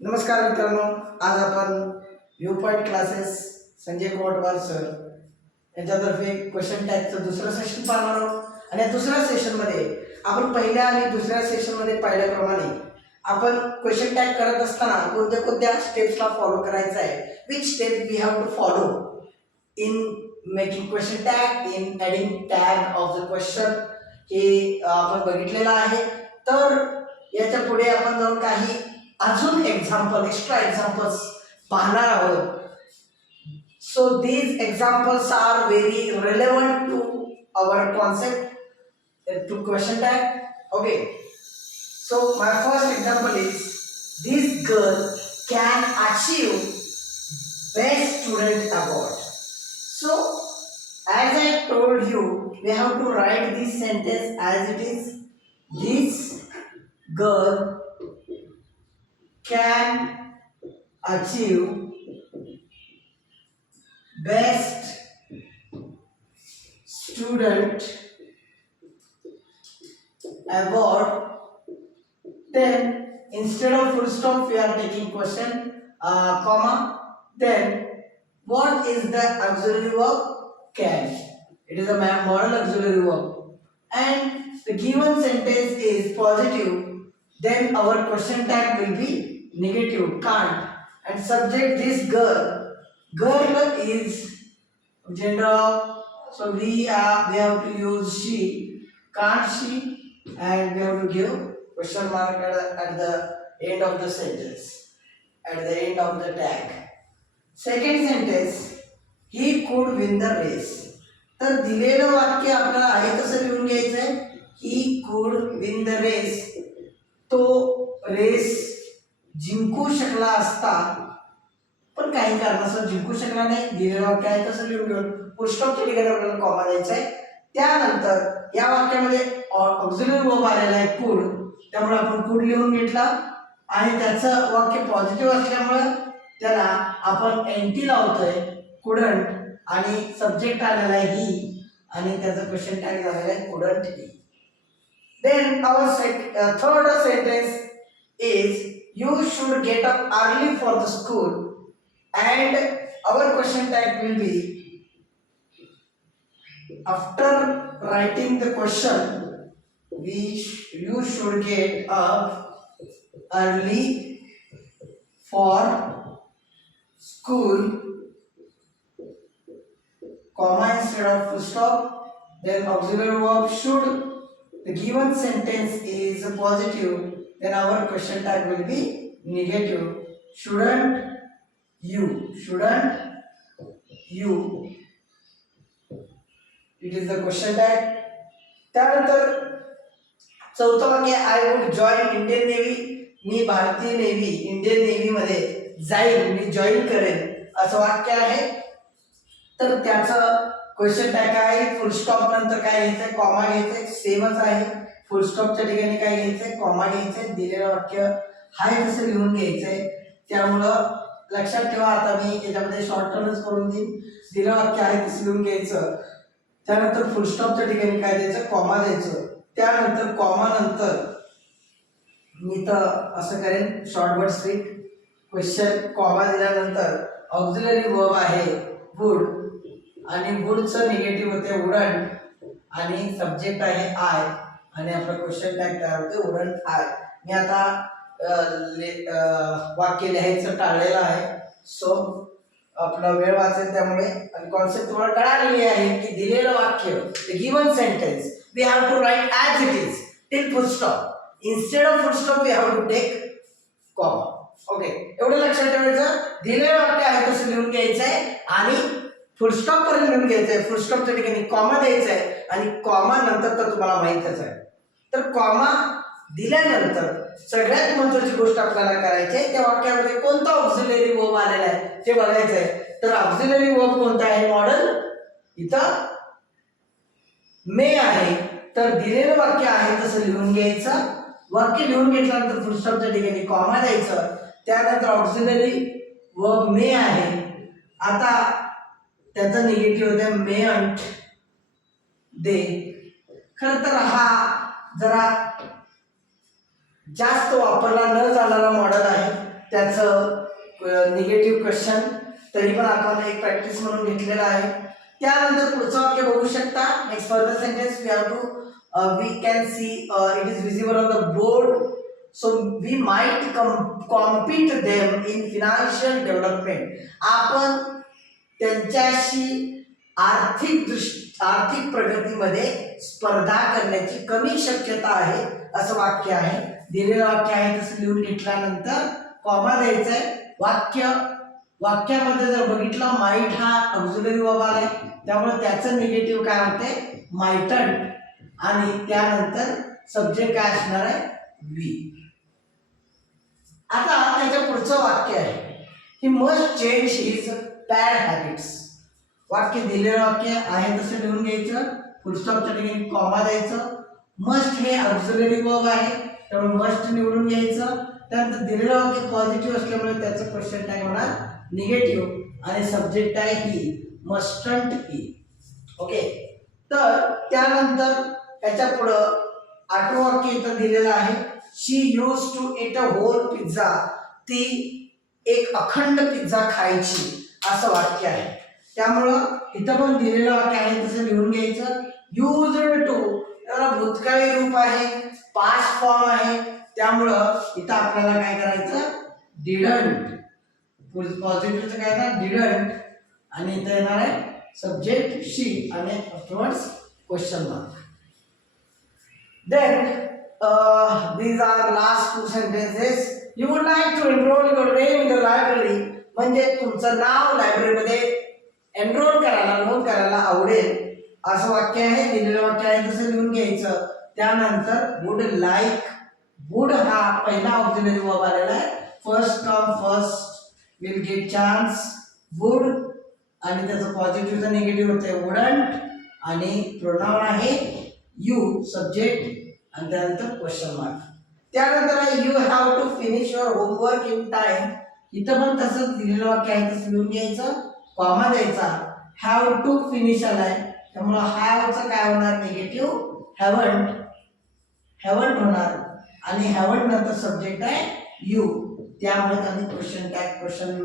नमस्कार मित्रांनो, आज आपण व्ह्यू पॉइंट क्लासेस संजय कोटवार सर यांच्यातर्फे क्वेश्चन टॅगचं दुसरं सेशन पाहणार आहोत. आणि या दुसऱ्या सेशनमध्ये आपण पहिल्या आणि दुसऱ्या सेशनमध्ये पाहिल्याप्रमाणे आपण क्वेश्चन टॅग करत असताना कोणत्या कोणत्या स्टेप्सला फॉलो करायचं आहे, which step we have to follow in making question tag, in adding tag of the question, हे आपण बघितलेलं आहे. तर याच्या पुढे आपण जाऊन काही अजून एक्स्ट्रा एक्झाम्पल्स पाहणार आहोत. So these examples are very relevant to our concept, to question tag. Okay, so my first example is this girl can achieve best student award. So as I told you, we have to write this sentence as it is. This girl can achieve best student award. Then instead of full stop we are taking question comma. Then what is the auxiliary verb? Can. It is a modal auxiliary verb and the given sentence is positive. Then our question tag will be negative, can't. And subject, this girl is gender, so we have to use she. Can't she? And we have to give question mark at the end of the sentence, at the end of the tag. Second sentence, he could win the race. तर दिलेलं वाक्य आपल्याला आहे तसं लिहून घ्यायचं आहे. he could win the race. तो रेस जिंकू शकला असता, पण काही कारणास्तव जिंकू शकला नाही. दिलेलं वाक्य आहे तसं लिहून घेऊन फुल स्टॉपच्या ठिकाणी आपल्याला कॉमा द्यायचा आहे. त्यानंतर या वाक्यामध्ये ऑक्झिलरी वर्ब आलेला आहे कुड, त्यामुळे आपण कुड लिहून घेतला आणि त्याचं वाक्य पॉझिटिव्ह असल्यामुळे त्याला आपण एनटी लावतोय, कुडंट, आणि सब्जेक्ट आलेला आहे ही, आणि त्याचं क्वेश्चन टॅग झालेला आहे couldn't he. Then our third sentence is you should get up early for the school, and our question tag will be after writing the question you should get up early for school, comma instead of full stop. Then auxiliary verb should. The given sentence is positive, then our question tag will be negative. Shouldn't you? It is the question tag. त्यानंतर चौथं वाक्य, I would join Indian navy. मी भारतीय navy, Indian navy मध्ये जाईन, मी join करेन, असं वाक्य आहे. तर त्याचं क्वेश्चन टॅग आहे, फुल स्टॉप नंतर काय घ्यायचंय, कॉमा घ्यायचंय, सेमच आहे. फुल स्टॉपच्या ठिकाणी काय घ्यायचंय, कॉमा घ्यायचंय. दिलेलं वाक्य हाय तसं लिहून घ्यायचंय. त्यामुळं लक्षात ठेवा, आता मी याच्यामध्ये शॉर्ट टर्मच करून देईन. दिलेलं वाक्य आहे तसं लिहून घ्यायचं. त्यानंतर फुल स्टॉपच्या ठिकाणी काय द्यायचं, कॉमा द्यायचं. त्यानंतर कॉमा नंतर मी तर असं करेन, शॉर्ट वर्ड स्ट्रिक क्वेश्चन, कॉमा दिल्यानंतर ऑक्झिलरी वर्ब आहे वुड, आणि वुडचं निगेटिव्ह होते वुडंट, आणि सब्जेक्ट आहे आय, आणि आपला क्वेश्चन टॅग तयार होते वुडंट आय. मी आता वाक्य लिहायचं टाळलेलं आहे, सो आपला वेळ वाचेल त्यामुळे. आणि कॉन्सेप्ट तुम्हाला कळालेली आहे की दिलेलं वाक्य, the given sentence we have to write as it is till full stop. Instead of full stop we have to take comma. Okay, एवढं लक्षात ठेवायचं. दिलेलं वाक्य आहे तसं लिहून घ्यायचं आहे आणि फुल स्टॉप पर्यंत लिहून घ्यायचं आहे. फुल स्टॉपच्या ठिकाणी कॉमा द्यायचा आहे, आणि कॉमा नंतर तर तुम्हाला माहितच आहे. तर कॉमा दिल्यानंतर सगळ्यात महत्त्वाची गोष्ट आपल्याला करायची आहे, त्या वाक्यामध्ये कोणता ऑक्झिलरी वर्ब आलेला आहे ते बघायचं आहे. तर ऑक्झिलरी वर्ब कोणता आहे, मॉडल, इथं मे आहे. तर दिलेलं वाक्य आहे तसं लिहून घ्यायचं. वाक्य लिहून घेतल्यानंतर फुल स्टॉपच्या ठिकाणी कॉमा द्यायचं. त्यानंतर ऑक्झिलरी वर्ब मे आहे. आता त्याचं निगेटिव्ह होते मे अंट दे. खरं तर हा जरा जास्त वापरला न जाणारा मॉडेल आहे, त्याचं निगेटिव्ह क्वेश्चन तरी पण आपण एक प्रॅक्टिस म्हणून घेतलेला आहे. त्यानंतर पुढचं वाक्य बघू शकता. Next further sentence we have to we can see it is visible on the board. So we might compete them in financial development. आपण त्यांच्याशी आर्थिक प्रगतीमध्ये स्पर्धा करण्याची कमी शक्यता आहे असं वाक्य आहे. दिलेलं वाक्य आहे तसं लिहून घेतल्यानंतर कॉमा द्यायचा आहे. वाक्यामध्ये जर बघितलं माइट हा ऑक्झिलरी वर्ब आहे, त्यामुळे त्याचं निगेटिव्ह काय होते माइटंट, आणि त्यानंतर सब्जेक्ट काय असणार आहे वी. आता त्याच्या पुढचं वाक्य आहे he must change his bad habits. वाक्य दिलेलं वाक्य आहे तसं लिहून घ्यायचं, फुलस्टॉपच्या ठिकाणी कॉमा द्यायचं. मस्ट हे ऑक्झिलरी वर्ब आहे त्यामुळे मस्ट निवडून घ्यायचं. त्यानंतर दिलेलं वाक्य पॉझिटिव्ह असल्यामुळे त्याचं क्वेश्चन टॅग होणार निगेटिव्ह आणि सब्जेक्ट आहे ही मस्टंट ही. ओके, तर त्यानंतर त्याच्या पुढं 8वं वाक्य इथं दिलेलं आहे she used to eat a whole pizza. ती एक अखंड पिझ्झा खायची असं वाक्य आहे. त्यामुळं इथं पण दिलेलं वाक्य आहे तसं लिहून घ्यायचं. यूज्ड टू याला भूतकाळी रूप आहे, पास्ट फॉर्म आहे, त्यामुळं इथं आपल्याला काय करायचं डिडंट. पॉझिटिव्हचं काय ना डिडंट, आणि इथं येणार आहे सब्जेक्ट शी आणि afterwards question mark. Then these are last two sentences. You would like to enroll your name in the library. म्हणजे तुमचं नाव लायब्ररीमध्ये एनरोल करायला नोंद करायला आवडेल असं वाक्य आहे. दिलेलं वाक्य आहे तसं लिहून घ्यायचं. त्यानंतर वुड लाईक, वुड हा पहिला ऑक्झिलरी वर्ब आलेला आहे. First come first will get chance would, आणि त्याचं पॉझिटिव्हचं निगेटिव्ह होते वुडंट, आणि प्रोनाउन आहे यू सब्जेक्ट आणि त्यानंतर क्वेश्चन मार्क. त्यानंतर you have to finish your homework in time. इथं पण तसंच दिलेलं वाक्य आहे तसं लिहून घ्यायचं, कॉमा द्यायचा. हॅव टू फिनिश आलाय त्यामुळं हॅवचं काय होणार निगेटिव्ह हॅवंट, हॅवंट होणार, आणि हॅवंट नंतर सब्जेक्ट आहे यू, त्यामुळे त्यांनी क्वेश्चन टॅग क्वेश्चन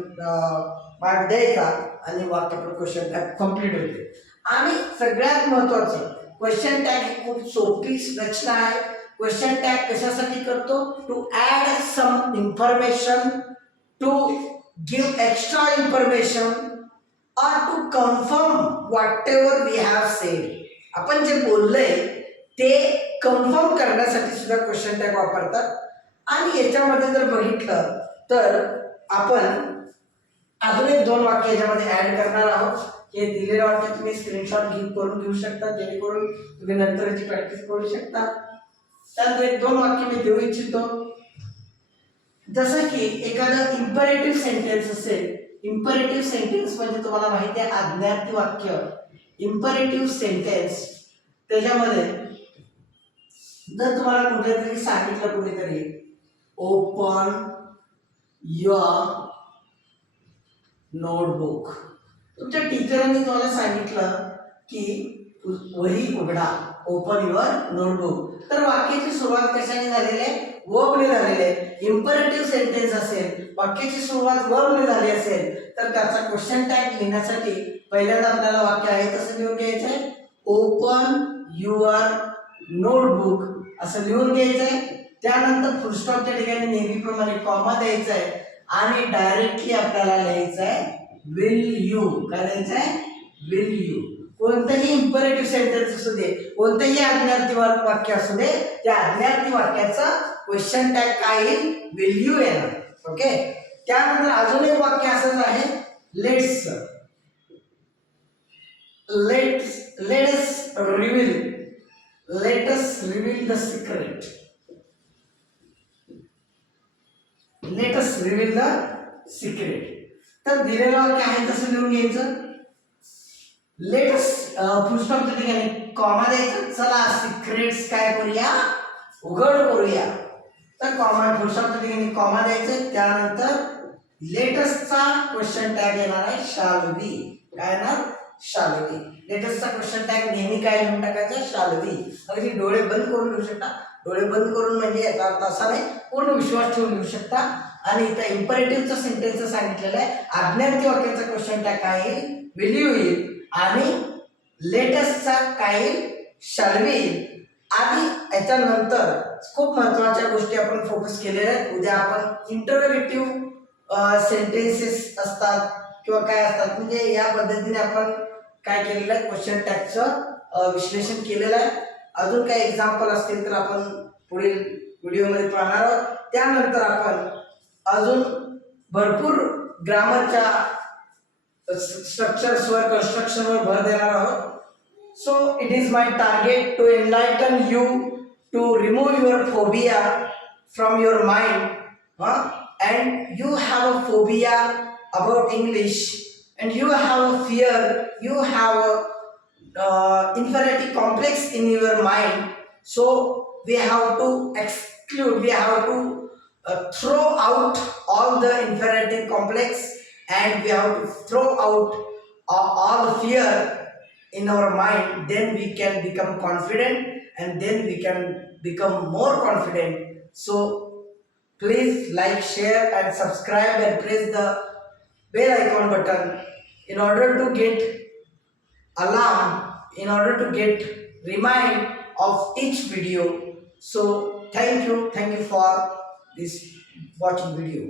मार्क द्यायचा आणि वाक्य क्वेश्चन टॅग कम्प्लीट होते. आणि सगळ्यात महत्वाचं क्वेश्चन टॅग ही खूप सोपी रचना आहे. क्वेश्चन टॅग कशासाठी करतो to add some information, to give extra information, or to confirm whatever we have said. आपण जे बोललोय ते कन्फर्म करण्यासाठी सुद्धा क्वेश्चन टॅग वापरतात. आणि याच्यामध्ये जर बघितलं तर आपण अजून एक 2 वाक्य याच्यामध्ये ऍड करणार आहोत. हे दिलेलं वाक्य तुम्ही स्क्रीनशॉट करून घेऊ शकता जेणेकरून तुम्ही नंतर याची प्रॅक्टिस करू शकता. त्यानंतर एक 2 वाक्य मी देऊ इच्छितो. जसं की एखादं इम्परेटिव्ह सेंटेन्स असेल. इम्परेटिव्ह सेंटेन्स म्हणजे तुम्हाला माहिती आहे आज्ञार्थी वाक्य. इम्परेटिव्ह सेंटेन्स त्याच्यामध्ये जर तुम्हाला कुठेतरी सांगितलं कुणीतरी ओपन युअर नोटबुक, तुमच्या टीचरांनी तुम्हाला सांगितलं की वही उघडा, ओपन युअर नोटबुक, तर वाक्याची सुरुवात कशाने झालेली आहे वर्बने झालेली आहे. इम्परेटिव्ह सेंटेन्स असेल वाक्याची सुरुवात वर्बने झाली असेल तर त्याचा क्वेश्चन टॅग लिहिण्यासाठी पहिल्यांदा आपल्याला वाक्य आहे तसं लिहून घ्यायचं आहे ओपन युअर नोटबुक असं लिहून घ्यायचं आहे. त्यानंतर फुलस्टॉपच्या ठिकाणी नेहमीप्रमाणे कॉमा द्यायचा आहे आणि डायरेक्टली आपल्याला लिहायचं आहे विल यू. काय लिहायचं आहे विल यू. कोणतंही इम्परेटिव्ह सेंटेन्स असू दे, कोणतंही आज्ञार्थी वाक्य असू दे, त्या आज्ञार्थी वाक्याचं क्वेश्चन टॅग काय येईल विल यू येणार. ओके, त्यानंतर अजून एक वाक्य असंच आहे let's reveal the secret. Let us reveal the secret. तर दिलेलं वाक्य आहे तसं लिहून घ्यायचं. लेट अस फुलस्टॉपच्या ठिकाणी कॉमा द्यायचं. चला सिक्रेट्स काय करूया उघड करूया. तर कॉमा फुलस्टॉपच्या ठिकाणी कॉमा द्यायचं. त्यानंतर लेटेस्टचा क्वेश्चन टॅग येणार आहे शाल बी. काय येणार शाल बी. लेटेस्टचा क्वेश्चन टॅग नेहमी काय लिहून टाकायचं शाल बी. अगदी डोळे बंद करून लिहू शकता. डोळे बंद करून म्हणजे याचा अर्थ असा नाही पूर्ण विश्वास ठेवून लिहू शकता. आणि इथं इम्परेटिव्हचं सेंटेन्स सांगितलेलं आहे. आज्ञार्थी वाक्याचा क्वेश्चन टॅग काय येईल, विल यू येईल आणि लेटेस्टचा काय येईल, शॅल वी येईल. आणि याच्यानंतर खूप महत्वाच्या गोष्टी आपण फोकस केलेल्या आहेत. उद्या आपण इंटरोगेटिव्ह सेंटेन्सेस असतात किंवा काय असतात, म्हणजे या पद्धतीने आपण काय केलेलं आहे, क्वेश्चन टॅगचं विश्लेषण केलेलं आहे. अजून काही एक्झाम्पल असतील तर आपण पुढील व्हिडिओमध्ये पाहणार आहोत. त्यानंतर आपण अजून भरपूर ग्रामरच्या स्ट्रक्चर्सवर, कन्स्ट्रक्शनवर भर देणार आहोत. So it is my target to enlighten you, to remove your phobia from your mind, and you have a phobia about English, and you have a fear, you have a inferiority complex in your mind. So we have to exclude, we have to throw out all the inferiority complex, and we have to throw out all the fear in our mind. Then we can become confident, and then we can become more confident. So please like, share and subscribe and press the bell icon button in order to get alarm, in order to get remind of each video. So thank you for this watching video.